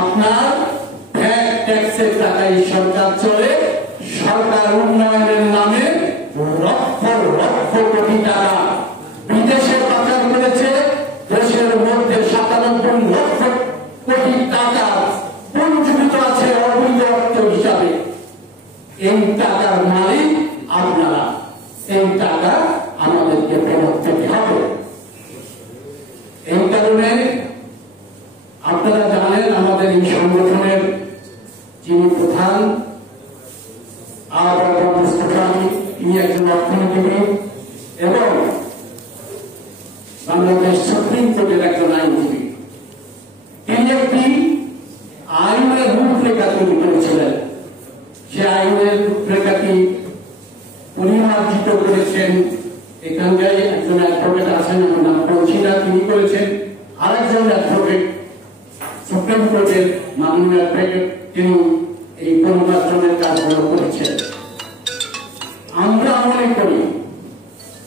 আপনার ভ্যাট ট্যাক্সের টাকায় সরকার চলে। সরকার উন্নয়নের নামে লক্ষ লক্ষ কোটি টাকা বিদেশে পাচার করেছে। দেশের মধ্যে 97 লক্ষ কোটি টাকা পঞ্জীবিত আছে অবৈধ অর্থ হিসাবে। এই টাকার মালিক আপনারা। এই টাকা আমাদেরকে ফেরত দিতে হবে। এই কারণে আপনারা জানেন আমাদের এই সংগঠনের যিনি প্রধান তিনি একজন অর্থনীতিবিদ এবং বাংলাদেশ সুপ্রিম কোর্টের একজন আইনজীবী। তিনি একটি আইনের রূপরেখা তৈরি করেছিলেন। সে আইনের রূপরেখাটি পরিমার্জিত করেছেন। এখানকার একজন অ্যাডভোকেট আছেন, আমার নাম বলছি না, তিনি করেছেন। আরেকজন অ্যাডভোকেট সুপ্রিম কোর্টের মাননীয় অ্যাডভোকেট, তিনি এই পরিমার্জনের কাজগুলো করেছেন। আমরা মনে করি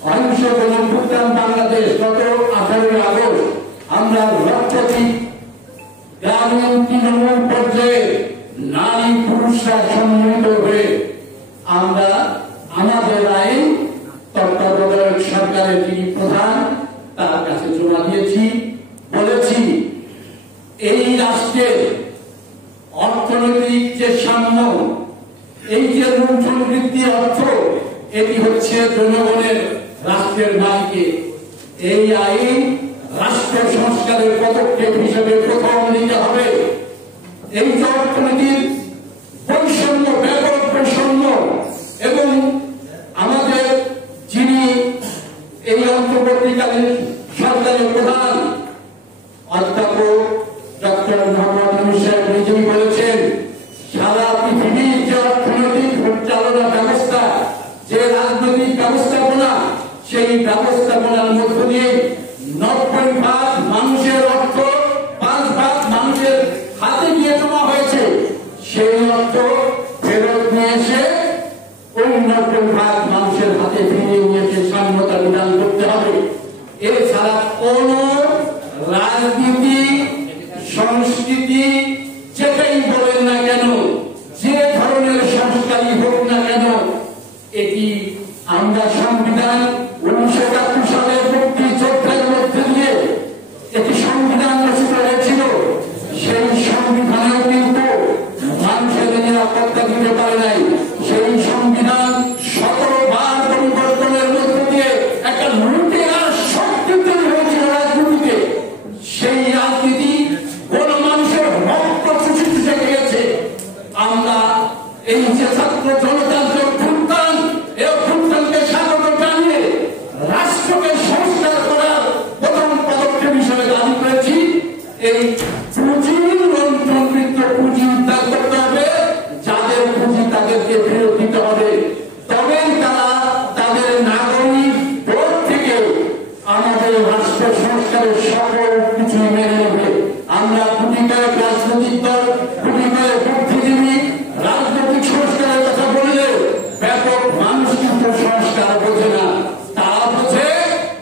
অহিংস গণঅভ্যুত্থান বাংলাদেশ গত 18 আগস্ট আমরা লক্ষাধিক গ্রামীণ তৃণমূল পর্যায়ে নারী পুরুষরা সম্মিলিত হয়ে আমরা আমাদের আইন তত্ত্বাবধায়ক সরকারের যিনি প্রধান তার কাছে জমা দিয়েছি। বলেছি এই রাষ্ট্রের অর্থনৈতিক যে সাম্য, এই যে লুণ্ঠন বৃদ্ধি অর্থ, এটি হচ্ছে জনগণের রাষ্ট্রের মালিকে। এই আইন রাষ্ট্র সংস্কারের পদক্ষেপ হিসেবে প্রথম নিতে হবে। এই যে অর্থনীতির বৈষম্য, ব্যাপক বৈষম্য, এবং আমাদের যিনি এই অন্তর্বর্তীকালীন সরকারের প্রধান অধ্যাপক ডক্টর মোহাম্মদ ইউনূস সাহেব নিজেই বলেছেন, সারা পৃথিবীর যে অর্থনৈতিক পরিচালনা ব্যবস্থা, যে রাজনৈতিক ব্যবস্থাপনা, সেই ব্যবস্থাপনার মধ্য দিয়ে 90% মানুষের অর্থ 5% মানুষের হাতে গিয়ে জমা হয়েছে। সেই অর্থ ফেরত নিয়ে এসে ওই 90% মানুষের হাতে ফিরিয়ে নিয়ে এসে স্বাধীনতা বিধান করতে হবে। এছাড়া কোন রাজনীতি, সংস্কৃতি, যেটাই বলেন না কেন, যে ধরনের সংস্কারই হোক না কেন, এটি আমরা সংবিধান 1971 সালের মুক্তিযুদ্ধের মধ্যে দিয়ে একটি সংবিধান রচিত হয়েছিল। সেই সংবিধানেও কিন্তু মানুষের নিরাপত্তা দিতে পারে নাই। সেই সংবিধান 17 বার পরিবর্তনের মধ্য দিয়ে একটা লুটেরা শক্তি তৈরি হয়েছিল রাজনীতিতে। সেই রাজনীতি কোন মানুষের রক্ত চুষে চুষে গিয়েছে। আমরা এই যে ছাত্র জনতান্ত্রিক অভ্যুত্থান, এই অভ্যুত্থানকে স্বাগত জানিয়ে রাষ্ট্রকে সংস্কার করার প্রথম পদক্ষেপ হিসেবে দাবি করেছি। এই পুঁজির লুণ্ঠনকৃত পুঁজি উদ্ধার করতে হবে। যাদের পুঁজি তাদেরকে ফেরত দিতে হবে। তবেই তারা তাদের নাগরিক বোধ থেকে আমাদের রাষ্ট্র সংস্কারের সকল কিছু মেনে নেবে। আমরা কোটিকার রাজনৈতিক দল, কোটিকার বুদ্ধিজীবী রাজনৈতিক সংস্কারের কথা বললে ব্যাপক মানুষ কিন্তু সংস্কার বোঝে না। তারা বোঝে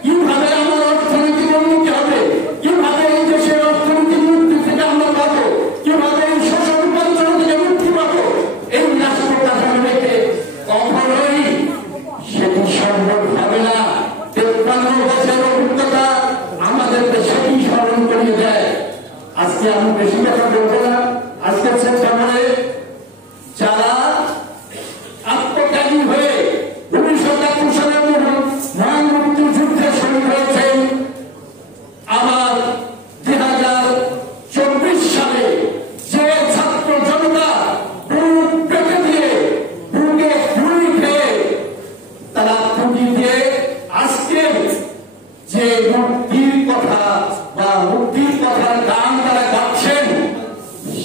কিভাবে আমার অর্থনীতি উন্নতি হবে, কিভাবে এই দেশের অর্থনীতির মুক্তি থেকে আমরা পাবো, কিভাবে এই শোষণ বঞ্চনা থেকে মুক্তি পাবো। এই রাষ্ট্র কাঠামো রেখে কখনোই সেটি সম্ভব হবে না। 53 বছরের অভিজ্ঞতা আমাদেরকে সেটি স্মরণ করিয়ে দেয়। আজকে আমি বেশি কথা বলবো না। আজকে সেপ্টেম্বরে যারা আত্মত্যাগী হয়ে 1971 সালের মহামৃত্যুযুদ্ধে শহীদ হয়েছেন, আবার 2024 সালে যে ছাত্র জনতা বুক পেতে দিয়ে, বুকে গুলি খেয়ে, তারা খুঁটি দিয়ে আজকে যে মুক্তির কথা বা মুক্তির কথার গান তারা গাচ্ছেন,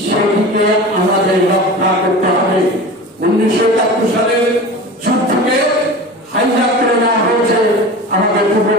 সেটিকে আমাদের রক্ষা করতে হবে। 1971 সালের যুদ্ধকে হাইজ্যাক করে নেওয়া হয়েছে আমাদের পূর্ব